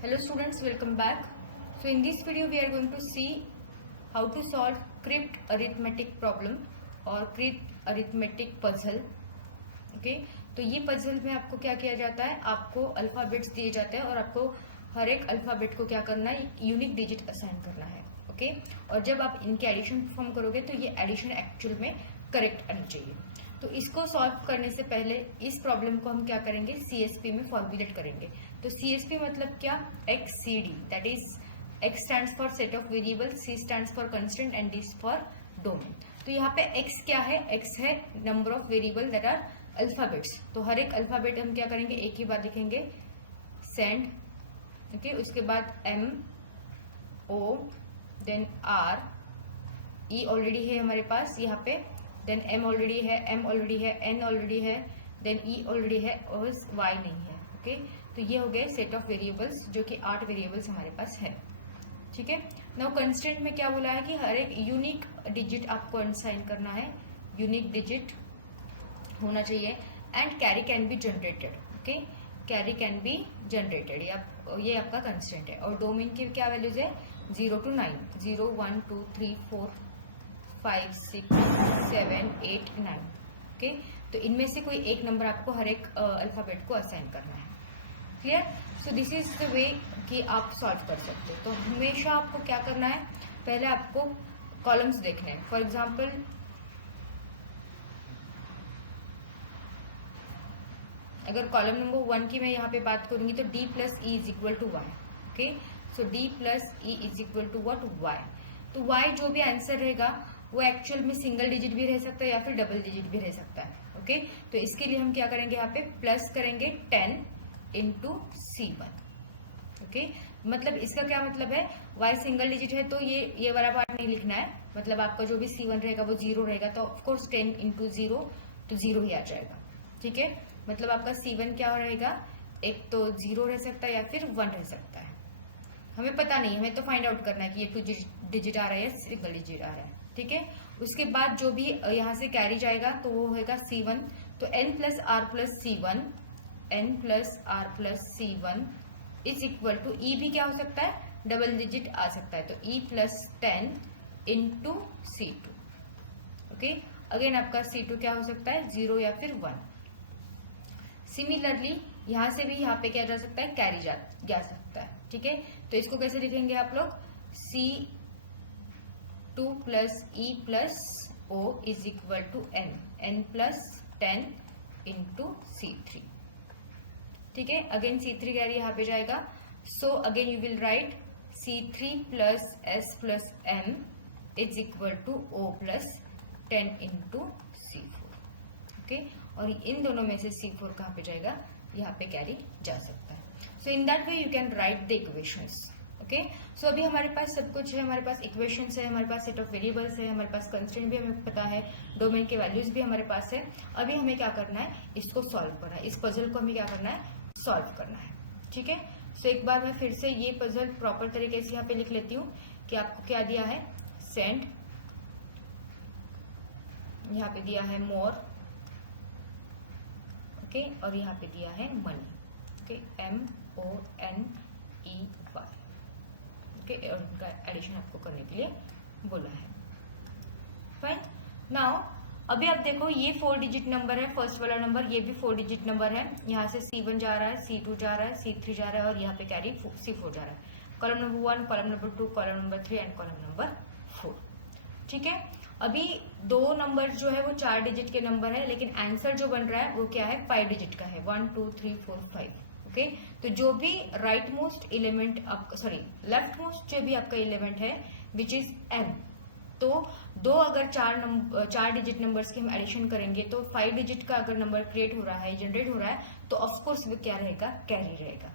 Hello students, welcome back. So in this video we are going to see how to solve crypt arithmetic problem और crypt arithmetic puzzle. Okay, तो ये puzzle में आपको क्या किया जाता है, आपको अल्फाबेट्स दिए जाते हैं और आपको हर एक अल्फाबेट को क्या करना है, यूनिक डिजिट असाइन करना है. ओके, और जब आप इनके एडिशन परफॉर्म करोगे तो ये एडिशन एक्चुअल में करेक्ट आनी चाहिए. तो इसको सॉल्व करने से पहले इस प्रॉब्लम को हम क्या करेंगे, सीएसपी में फॉर्मुलेट करेंगे. तो सीएसपी मतलब क्या, XCD, that is X stands for set of variable, C stands for constant and D for domain. तो यहाँ पे X क्या है, X है number of variable that are alphabets. तो हर एक अल्फाबेट हम क्या करेंगे, एक ही बार लिखेंगे, सेंड. ओके, उसके बाद M O then R, E already है हमारे पास यहाँ पे, देन M ऑलरेडी है, M ऑलरेडी है, N ऑलरेडी है, देन E ऑलरेडी है और Y नहीं है. ओके, तो ये हो गए सेट ऑफ वेरिएबल्स जो कि 8 वेरिएबल्स हमारे पास है. ठीक है. नाउ कंस्टेंट में क्या बोला है कि हर एक यूनिक डिजिट आपको असाइन करना है, यूनिक डिजिट होना चाहिए and carry can be generated. Okay, carry can be generated, ये आपका कंस्टेंट है. और डोमेन की क्या वैल्यूज है, 0 to 9, 0 1 2 3 4 5 6 7 8 9. ओके, तो इनमें से कोई एक नंबर आपको हर एक अल्फाबेट को असाइन करना है. Clear. So this is the way कि आप सॉल्व कर सकते हो. तो हमेशा आपको क्या करना है, पहले आपको कॉलम्स देखने हैं. फॉर एग्जाम्पल अगर कॉलम नंबर 1 की मैं यहाँ पे बात करूंगी तो D plus E is equal to Y. Okay, so D plus E is equal to what, Y. तो वाई जो भी आंसर रहेगा वो एक्चुअल में सिंगल डिजिट भी रह सकता है या फिर डबल डिजिट भी रह सकता है. ओके, तो इसके लिए हम क्या करेंगे, यहाँ पे प्लस करेंगे 10 इंटू C1. ओके, मतलब इसका क्या मतलब है, y सिंगल डिजिट है तो ये वाला पार्ट नहीं लिखना है. मतलब आपका जो भी C1 रहेगा वो 0 रहेगा, तो ऑफकोर्स 10 इंटू 0 तो 0 ही आ जाएगा. ठीक है, मतलब आपका C1 क्या रहेगा, एक तो 0 रह सकता है या फिर 1 रह सकता है. हमें पता नहीं, हमें तो फाइंड आउट करना है कि ये 2 डिजिट आ रहा है या सिंगल डिजिट आ रहा है. ठीक है, उसके बाद जो भी यहाँ से कैरी जाएगा तो वो होगा C1. तो N plus R plus C1, N plus R plus C1 is equal to, E भी क्या हो सकता है, डबल डिजिट आ सकता है, तो E plus 10 into C2. Okay, again आपका C2 क्या हो सकता है, 0 या फिर 1. सिमिलरली यहाँ से भी यहाँ पे क्या जा सकता है, कैरी जा सकता है. ठीक है, तो इसको कैसे लिखेंगे आप लोग, C2 plus E plus O is equal to N plus 10 into C3. ठीक है, अगेन C3 कैरी यहाँ पे जाएगा, so again you will write C3 plus S plus M is equal to O plus 10 into C4. Okay, और इन दोनों में से C4 कहाँ पे जाएगा, यहाँ पे कैरी जा सकता है. So in that way you can write the equations. Okay, so अभी हमारे पास सब कुछ है, हमारे पास इक्वेशंस है, हमारे पास सेट ऑफ वेरिएबल्स है, हमारे पास कंस्ट्रेंट भी हमें पता है, डोमेन के वैल्यूज भी हमारे पास है. अभी हमें क्या करना है, इसको सॉल्व करना है, इस पजल को हमें क्या करना है, सॉल्व करना है. ठीक है, सो एक बार मैं फिर से ये पजल प्रॉपर तरीके से यहाँ पे लिख लेती हूँ कि आपको क्या दिया है, सेंड, यहाँ पे दिया है मोर. ओके, और यहाँ पे दिया है मनी. Okay, MONEY. ओके, और उनका एडिशन आपको करने के लिए बोला है. फाइन. नाउ अभी आप देखो, ये 4 डिजिट नंबर है, फर्स्ट वाला नंबर, ये भी 4 डिजिट नंबर है. यहाँ से C1 जा रहा है, C2 जा रहा है, C3 जा रहा है और यहाँ पे कैरी C4 जा रहा है. Column number 1, column number 2, column number 3 and column number 4. ठीक है, अभी 2 नंबर जो है वो 4 डिजिट के नंबर है, लेकिन आंसर जो बन रहा है वो क्या है, 5 डिजिट का है, 1 2 3 4 5. ओके, तो जो भी राइट मोस्ट एलिमेंट आपका, सॉरी लेफ्ट मोस्ट जो भी आपका एलिमेंट है विच इज M, तो दो अगर 4 डिजिट नंबर्स की हम एडिशन करेंगे तो 5 डिजिट का अगर नंबर क्रिएट हो रहा है, जनरेट हो रहा है, तो ऑफकोर्स वो क्या रहेगा, कैरी रहेगा.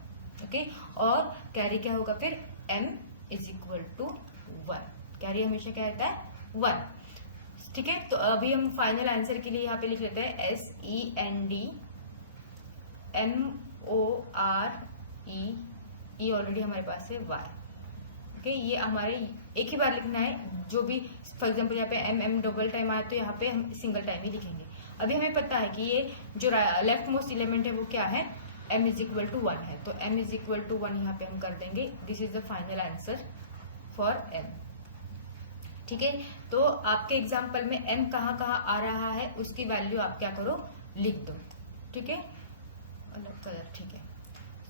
ओके, और कैरी क्या होगा फिर, M is equal to 1. Carry हमेशा क्या रहता है, 1. ठीक है, तो अभी हम फाइनल आंसर के लिए यहाँ पे लिख लेते हैं SEND MORE ऑलरेडी हमारे पास है Y. ओके, ये हमारे एक ही बार लिखना है, जो भी फॉर एग्जांपल यहाँ पे MM डबल टाइम आया तो यहाँ पे हम सिंगल टाइम ही लिखेंगे. अभी हमें पता है कि ये जो लेफ्ट मोस्ट एलिमेंट है वो क्या है, m इज इक्वल टू 1 है, तो m इज इक्वल टू 1 यहाँ पे हम कर देंगे. This is the final answer for m. ठीक है, तो आपके एग्जाम्पल में m कहाँ कहाँ आ रहा है उसकी वैल्यू आप क्या करो, लिख दो. ठीक है, अलग कलर. ठीक है,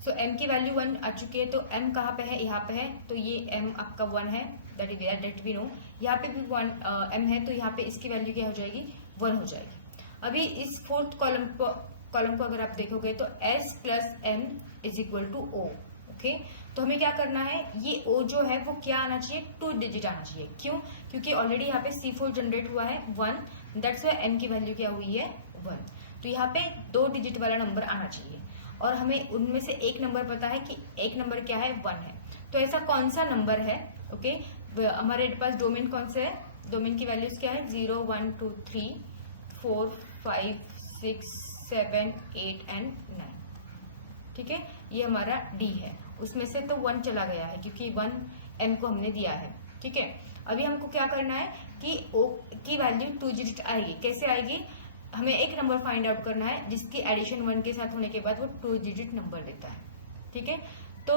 सो m की वैल्यू 1 आ चुकी है, तो m कहाँ पे है, यहाँ पे है, तो ये m आपका 1 है, दैट वी नो. यहाँ पे भी 1 m है, तो यहाँ पे इसकी वैल्यू क्या हो जाएगी, 1 हो जाएगी. अभी इस फोर्थ कॉलम को अगर आप देखोगे तो s plus m is equal to o. Okay, तो हमें क्या करना है, ये o जो है वो क्या आना चाहिए, 2 डिजिट आना चाहिए. क्यों, क्योंकि ऑलरेडी यहाँ पे C4 जनरेट हुआ है 1, दैट्स वाई m की वैल्यू क्या हुई है 1. तो यहाँ पे 2 डिजिट वाला नंबर आना चाहिए, और हमें उनमें से एक नंबर पता है कि एक नंबर क्या है, 1 है. तो ऐसा कौन सा नंबर है, ओके, हमारे पास डोमेन कौन से है, डोमेन की वैल्यूज क्या है, 0 1 2 3 4 5 6 7 8 एंड 9. ठीक है, ये हमारा D है. उसमें से तो 1 चला गया है क्योंकि 1 m को हमने दिया है. ठीक है, अभी हमको क्या करना है कि O की वैल्यू 2 डिजिट आएगी. कैसे आएगी, हमें एक नंबर फाइंड आउट करना है जिसकी एडिशन 1 के साथ होने के बाद वो 2 डिजिट नंबर देता है. ठीक है, तो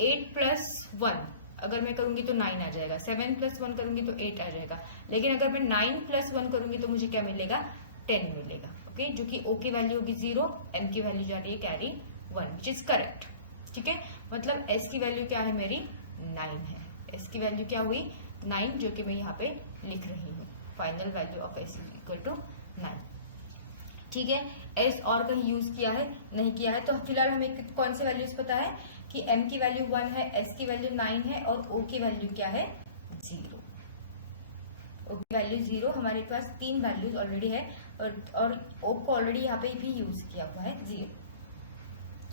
8 प्लस 1 अगर मैं करूंगी तो 9 आ जाएगा, 7 प्लस 1 करूंगी तो 8 आ जाएगा, लेकिन अगर मैं 9 प्लस 1 करूंगी तो मुझे क्या मिलेगा, 10 मिलेगा. ओके, जो कि O की वैल्यू होगी 0, M की वैल्यू जा रही है कैरी 1, विच इज करेक्ट. ठीक है, मतलब S की वैल्यू क्या है मेरी, 9 है. S की वैल्यू क्या हुई, 9, जो कि मैं यहाँ पे लिख रही हूँ. Final value of S is equal to 9. ठीक है, S और कहीं यूज किया है, नहीं किया है. तो फिलहाल हमें कौन से वैल्यूज पता है कि M की वैल्यू 1 है, S की वैल्यू 9 है, और O की वैल्यू क्या है, 0. O की वैल्यू 0, हमारे पास 3 वैल्यूज ऑलरेडी है, और O को ऑलरेडी यहाँ पे भी यूज किया हुआ है 0.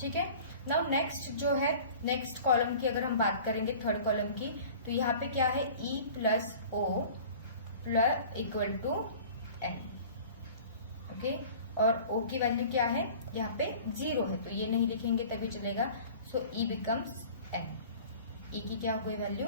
ठीक है, नाउ नेक्स्ट जो है, नेक्स्ट कॉलम की अगर हम बात करेंगे, थर्ड कॉलम की, तो यहाँ पे क्या है, E plus O plus equal to N. Okay, और O की वैल्यू क्या है, यहाँ पे 0 है, तो ये नहीं लिखेंगे तभी चलेगा. सो E बिकम्स N. E की क्या हो गई वैल्यू,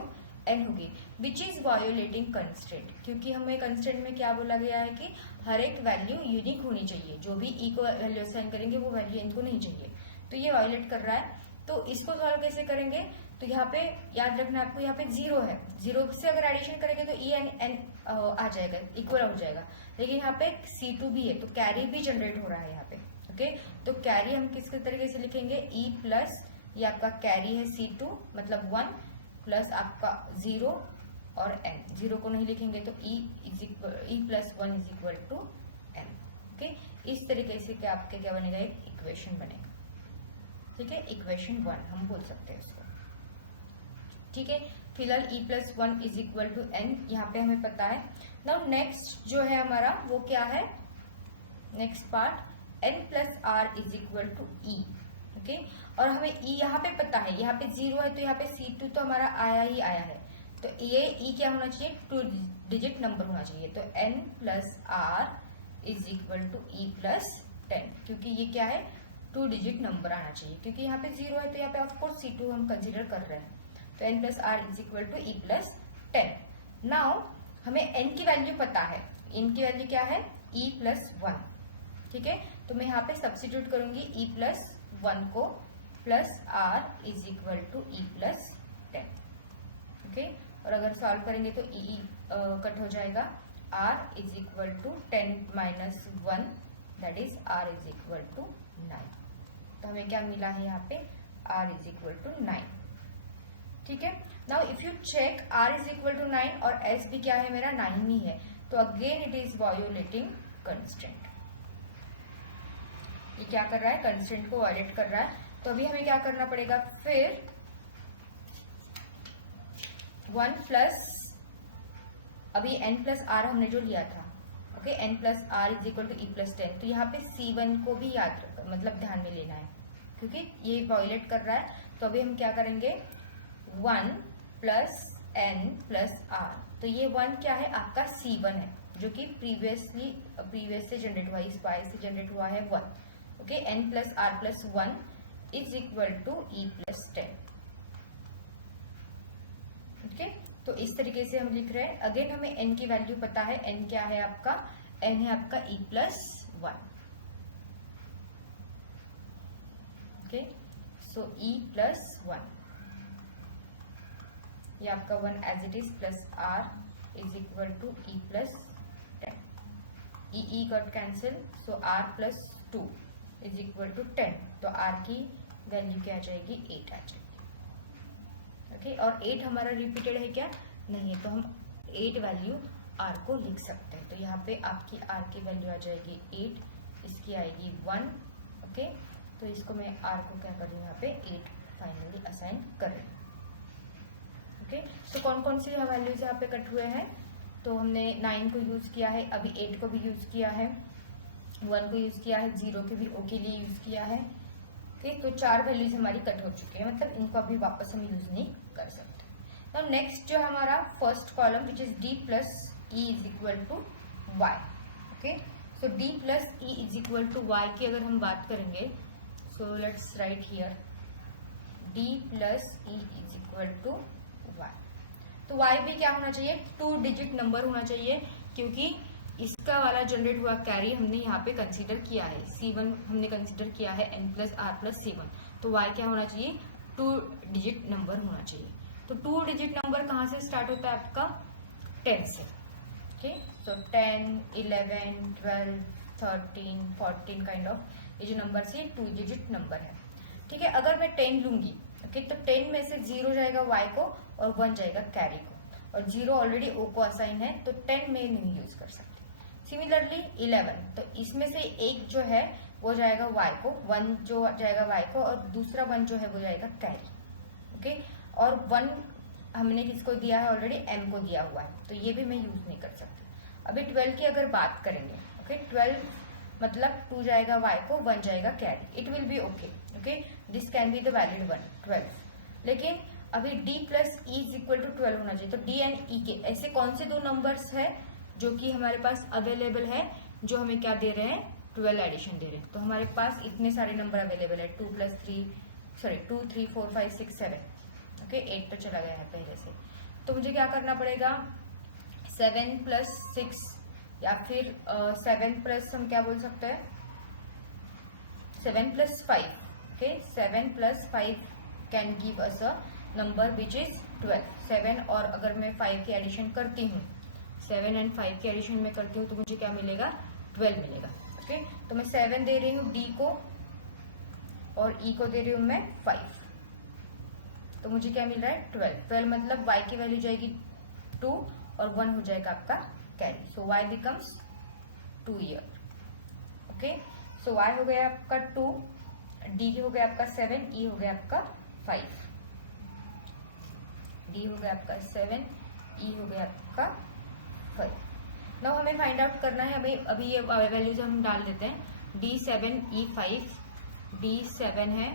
N होगी, विच इज वायोलेटिंग कंस्ट्रेंट. क्योंकि हमें कंस्ट्रेंट में क्या बोला गया है कि हर एक वैल्यू यूनिक होनी चाहिए. जो भी E को वैल्यू असाइन करेंगे वो वैल्यू इनको नहीं चाहिए, तो ये वायोलेट कर रहा है. तो इसको सॉल्व कैसे करेंगे, तो यहाँ पे याद रखना आपको, यहाँ पे 0 है, 0 से अगर एडिशन करेंगे तो E N आ जाएगा, इक्वल हो जाएगा. लेकिन यहाँ पे C2 भी है, तो कैरी भी जनरेट हो रहा है यहाँ पे. ओके, तो कैरी हम किस तरीके से लिखेंगे, E प्लस, ये आपका कैरी है C2 मतलब 1 प्लस आपका 0 और N. 0 को नहीं लिखेंगे तो E plus 1 is equal to N. Okay, इस तरीके से क्या आपके क्या बनेगा, एक इक्वेशन बनेगा. ठीक है, इक्वेशन 1 हम बोल सकते हैं इसको. ठीक है, फिलहाल E plus 1 is equal to N यहाँ पे हमें पता है. नाउ नेक्स्ट जो है हमारा वो क्या है, next part, N plus R is equal to E. Okay, और हमें E यहाँ पे पता है, यहाँ पे 0 है, तो यहाँ पे C2 तो हमारा आया ही आया है, तो ये E क्या होना चाहिए, 2 डिजिट नंबर होना चाहिए. तो N plus R is equal to E plus 10, क्योंकि ये क्या है, 2 डिजिट नंबर आना चाहिए. क्योंकि यहाँ पे 0 है, तो यहाँ पे ऑफकोर्स C2 हम कंसिडर कर रहे हैं. तो N plus R is equal to E plus 10. Now हमें N की वैल्यू पता है, N की वैल्यू क्या है, E प्लस 1. ठीक है, तो मैं यहाँ पे सब्स्टिट्यूट करूंगी E प्लस 1 को, plus R is equal to E plus 10. Okay, और अगर सॉल्व करेंगे तो E कट हो जाएगा, R is equal to 10 minus 1, that is R is equal to 9. तो हमें क्या मिला है यहाँ पे, R इज इक्वल टू 9. ठीक है, now if you check R is equal to 9 और S भी क्या है मेरा 9 ही है, तो again it is violating constraint. ये क्या कर रहा है, कंस्ट्रेंट को वायोलेट कर रहा है. तो अभी हमें क्या करना पड़ेगा, फिर 1 प्लस, अभी N प्लस R हमने जो लिया था, okay, N plus R is equal to E plus 10. तो यहाँ पे C1 को भी याद मतलब ध्यान में लेना है, क्योंकि ये वायोलेट कर रहा है. तो अभी हम क्या करेंगे, 1 प्लस N प्लस R. तो ये 1 क्या है, आपका C1 है, जो कि प्रीवियस से जनरेट हुआ है, इस y से जनरेट हुआ है 1. Okay, N plus R plus 1 is equal to E plus 10. Okay, तो इस तरीके से हम लिख रहे हैं. अगेन हमें N की वैल्यू पता है, N क्या है आपका, N है आपका E plus 1. Okay, so E plus 1, ये आपका 1 as it is plus are is equal to E plus 10. E got cancel, so R plus 2 is equal to 10. तो आर की वैल्यू क्या आ जाएगी, 8 आ जाएगी. ओके, और 8 हमारा रिपीटेड है क्या, नहीं है, तो हम 8 वैल्यू आर को लिख सकते हैं. तो यहाँ पे आपकी आर की वैल्यू आ जाएगी 8, इसकी आएगी 1. ओके, तो इसको मैं आर को क्या कर रही हूँ यहाँ पे 8 फाइनली असाइन कर रही हूँ. ओके, तो कौन कौन सी वैल्यूज यहाँ पे कट हुए हैं, तो हमने 9 को यूज किया है, अभी 8 को भी यूज किया है, 1 को यूज किया है, 0 के भी ओ के लिए यूज किया है. ओके, तो 4 वैल्यूज हमारी कट हो चुकी है, मतलब इनको अभी वापस हम यूज नहीं कर सकते. तो नेक्स्ट जो हमारा first column which is D plus E is equal to Y. Okay, so D plus E is equal to Y की अगर हम बात करेंगे, so let's write here D plus E is equal to Y. तो Y भी क्या होना चाहिए, 2 डिजिट नंबर होना चाहिए, क्योंकि इसका वाला जनरेट हुआ कैरी हमने यहाँ पे कंसीडर किया है, C1 हमने कंसीडर किया है n plus are plus C1. तो y क्या होना चाहिए, 2 डिजिट नंबर होना चाहिए. तो 2 डिजिट नंबर कहाँ से स्टार्ट होता है आपका, 10 से. ओके, तो 10, 11, 12, 13, 14 काइंड ऑफ ये जो नंबर से 2 डिजिट नंबर है. ठीक है, अगर मैं 10 लूंगी, ओके, तो 10 में से 0 जाएगा y को और 1 जाएगा कैरी को, और 0 ऑलरेडी o को असाइन है, तो 10 में नहीं यूज कर सकते. सिमिलरली 11, तो इसमें से एक जो है वो जाएगा y को, 1 जो जाएगा y को, और दूसरा 1 जो है वो जाएगा कैरी. ओके, और 1 हमने किसको दिया है, ऑलरेडी m को दिया हुआ है, तो ये भी मैं यूज नहीं कर सकती. अभी 12 की अगर बात करेंगे, ओके, 12 मतलब 2 जाएगा y को, 1 जाएगा carry, it will be okay. Okay, this can be the valid one 12. लेकिन अभी d plus E is equal to 12 होना चाहिए. तो d एंड e के ऐसे कौन से 2 नंबर्स है जो कि हमारे पास अवेलेबल है, जो हमें क्या दे रहे हैं, 12 एडिशन दे रहे हैं. तो हमारे पास इतने सारे नंबर अवेलेबल है, 2 प्लस 3 सॉरी 2 3 4 5 6 7. ओके, 8 तो चला गया है पहले से. तो मुझे क्या करना पड़ेगा, 7 प्लस 6 या फिर 7 प्लस हम क्या बोल सकते हैं, 7 plus 5. Okay, 7 plus 5 can give us a number which is 12. 7 और अगर मैं 5 की एडिशन करती हूँ, 7 एंड 5 की एडिशन में करती हूँ, तो मुझे क्या मिलेगा, 12 मिलेगा. ओके, तो मैं 7 दे रही हूँ d को और e को दे रही हूँ मैं 5, तो मुझे क्या मिल रहा है, 12. 12 मतलब y की वैल्यू जाएगी 2 और 1 हो जाएगा आपका कैरी. सो y बिकम्स 2 ईयर. ओके, सो y हो गया आपका 2, d हो गया आपका 7, e हो गया आपका 5. d हो गया आपका 7, e हो गया आपका 5. नाउ हमें फाइंड आउट करना है, अभी ये वैल्यूज हम डाल देते हैं. d7 e5, d7 है,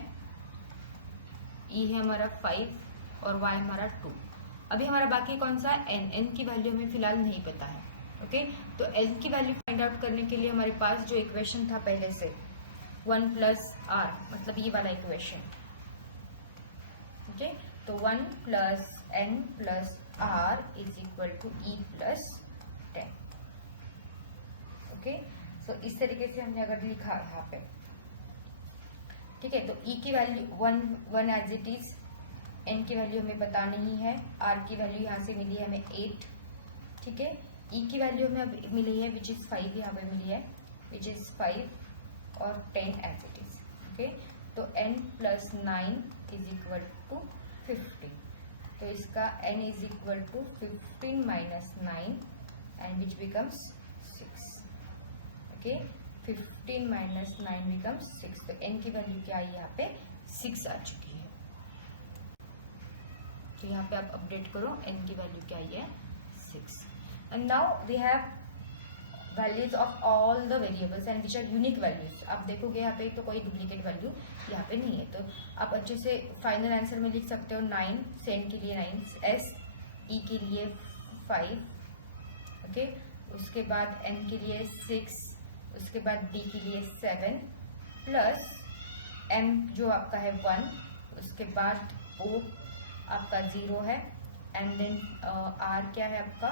e है हमारा 5 और y हमारा 2. अभी हमारा बाकी कौन सा, n की वैल्यू हमें फिलहाल नहीं पता है. ओके, तो n की वैल्यू फाइंड आउट करने के लिए हमारे पास जो इक्वेशन था पहले से 1 प्लस आर, मतलब ये वाला इक्वेशन. ओके, तो 1 plus n plus are is equal to E plus 10. Okay, so इस तरीके से हमने अगर लिखा यहाँ पे, ठीक है, तो e की value 1 as it is, n की वैल्यू हमें पता नहीं है, r की वैल्यू यहाँ से मिली है हमें 8. ठीक है, e की वैल्यू हमें मिली है विच इज 5, यहाँ पे मिली है विच इज 5 और 10 एज इट इज. ओके, तो n plus 9 is equal to 15. तो इसका n is equal to 15 minus 9 and which becomes 6. Okay, 15 minus 9 becomes 6. तो n की वैल्यू क्या है, यहाँ पे 6 आ चुकी है. तो यहाँ पे आप अपडेट करो, n की वैल्यू क्या है, 6. And now we have values of all the variables and which are unique values. आप देखोगे यहाँ पे तो कोई डुप्लीकेट वैल्यू यहाँ पे नहीं है. तो आप अच्छे से फाइनल आंसर में लिख सकते हो 9, सेन के लिए 9, s e के लिए 5. ओके, उसके बाद n के लिए 6, उसके बाद d के लिए 7 प्लस m जो आपका है 1, उसके बाद o आपका 0 है एंड देन r क्या है आपका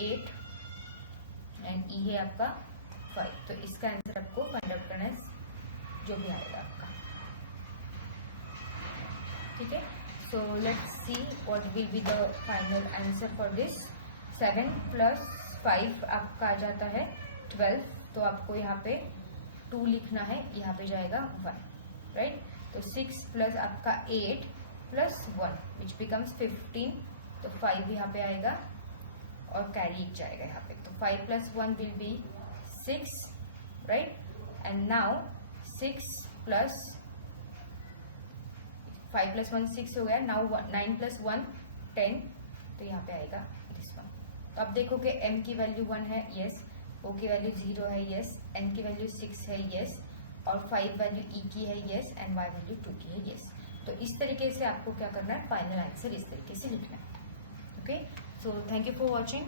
8 एंड e है आपका 5. तो इसका आंसर आपको फाइंड आउट करना है जो भी आएगा आपका. ठीक है. So let's see what will be the final answer for this. 7 + 5 आपका आ जाता है 12. तो आपको यहाँ पे 2 लिखना है, यहाँ पे जाएगा 1, राइट. तो 6 प्लस आपका 8 + 1 विच बिकम्स 15. तो 5 यहाँ पे आएगा और कैरी जाएगा यहाँ पे. तो 5 + 1 will be 6, right. And now 6 + 5 + 1 6 हो गया. नाउ 9 + 1 10. तो यहाँ पे आएगा दिस वन. तो अब देखोगे m की वैल्यू 1 है, यस. o की वैल्यू 0 है, यस. n की वैल्यू 6 है, यस. और 5 वैल्यू e की है, यस. एंड y वैल्यू 2 की है, यस. तो इस तरीके से आपको क्या करना है, फाइनल आंसर इस तरीके से लिखना है. Okay. So thank you for watching.